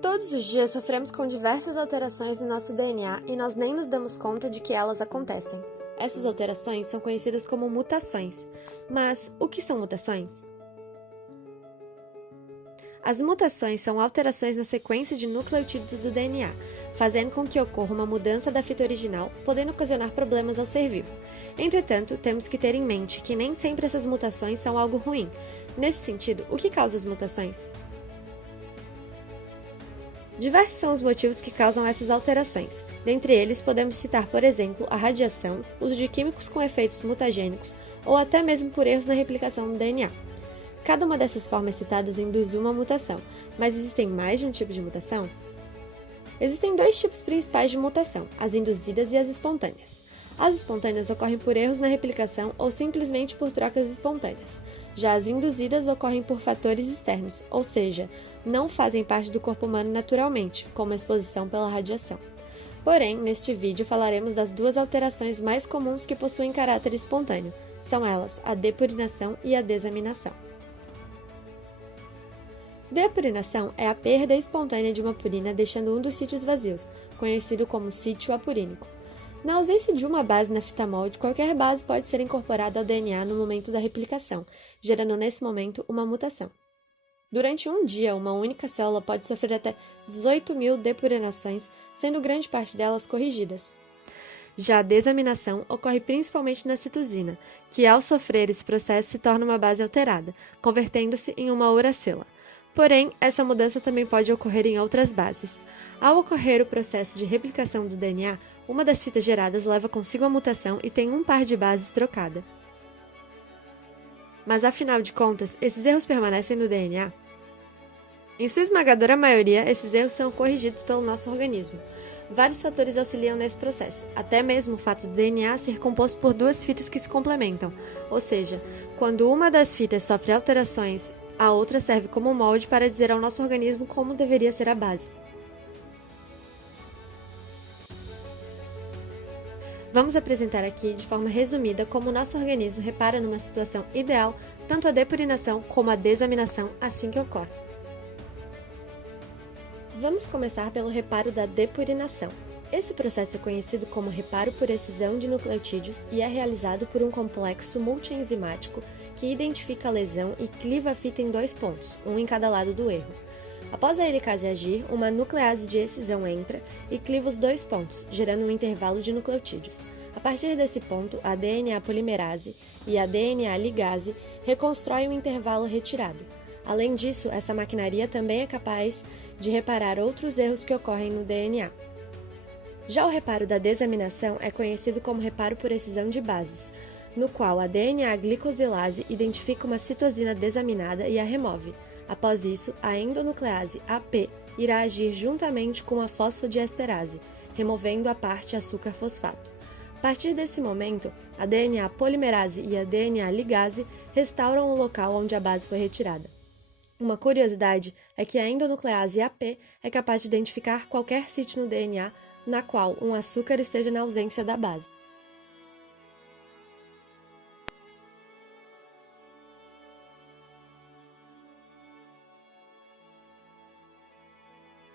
Todos os dias sofremos com diversas alterações no nosso DNA e nós nem nos damos conta de que elas acontecem. Essas alterações são conhecidas como mutações. Mas o que são mutações? As mutações são alterações na sequência de nucleotídeos do DNA, fazendo com que ocorra uma mudança da fita original, podendo ocasionar problemas ao ser vivo. Entretanto, temos que ter em mente que nem sempre essas mutações são algo ruim. Nesse sentido, o que causa as mutações? Diversos são os motivos que causam essas alterações. Dentre eles, podemos citar, por exemplo, a radiação, uso de químicos com efeitos mutagênicos ou até mesmo por erros na replicação do DNA. Cada uma dessas formas citadas induz uma mutação, mas existem mais de um tipo de mutação? Existem dois tipos principais de mutação, as induzidas e as espontâneas. As espontâneas ocorrem por erros na replicação ou simplesmente por trocas espontâneas. Já as induzidas ocorrem por fatores externos, ou seja, não fazem parte do corpo humano naturalmente, como a exposição pela radiação. Porém, neste vídeo falaremos das duas alterações mais comuns que possuem caráter espontâneo. São elas a depurinação e a desaminação. Depurinação é a perda espontânea de uma purina deixando um dos sítios vazios, conhecido como sítio apurínico. Na ausência de uma base na fita molde, qualquer base pode ser incorporada ao DNA no momento da replicação, gerando nesse momento uma mutação. Durante um dia, uma única célula pode sofrer até 18.000 depurinações, sendo grande parte delas corrigidas. Já a desaminação ocorre principalmente na citosina, que ao sofrer esse processo se torna uma base alterada, convertendo-se em uma uracila. Porém, essa mudança também pode ocorrer em outras bases. Ao ocorrer o processo de replicação do DNA, uma das fitas geradas leva consigo a mutação e tem um par de bases trocada. Mas afinal de contas, esses erros permanecem no DNA? Em sua esmagadora maioria, esses erros são corrigidos pelo nosso organismo. Vários fatores auxiliam nesse processo, até mesmo o fato do DNA ser composto por duas fitas que se complementam, ou seja, quando uma das fitas sofre alterações, a outra serve como molde para dizer ao nosso organismo como deveria ser a base. Vamos apresentar aqui, de forma resumida, como o nosso organismo repara numa situação ideal tanto a depurinação como a desaminação assim que ocorre. Vamos começar pelo reparo da depurinação. Esse processo é conhecido como reparo por excisão de nucleotídeos e é realizado por um complexo multienzimático que identifica a lesão e cliva a fita em dois pontos, um em cada lado do erro. Após a helicase agir, uma nuclease de excisão entra e cliva os dois pontos, gerando um intervalo de nucleotídeos. A partir desse ponto, a DNA polimerase e a DNA ligase reconstroem o intervalo retirado. Além disso, essa maquinaria também é capaz de reparar outros erros que ocorrem no DNA. Já o reparo da desaminação é conhecido como reparo por excisão de bases, no qual a DNA glicosilase identifica uma citosina desaminada e a remove. Após isso, a endonuclease AP irá agir juntamente com a fosfodiesterase, removendo a parte açúcar fosfato. A partir desse momento, a DNA polimerase e a DNA ligase restauram o local onde a base foi retirada. Uma curiosidade é que a endonuclease AP é capaz de identificar qualquer sítio no DNA na qual um açúcar esteja na ausência da base.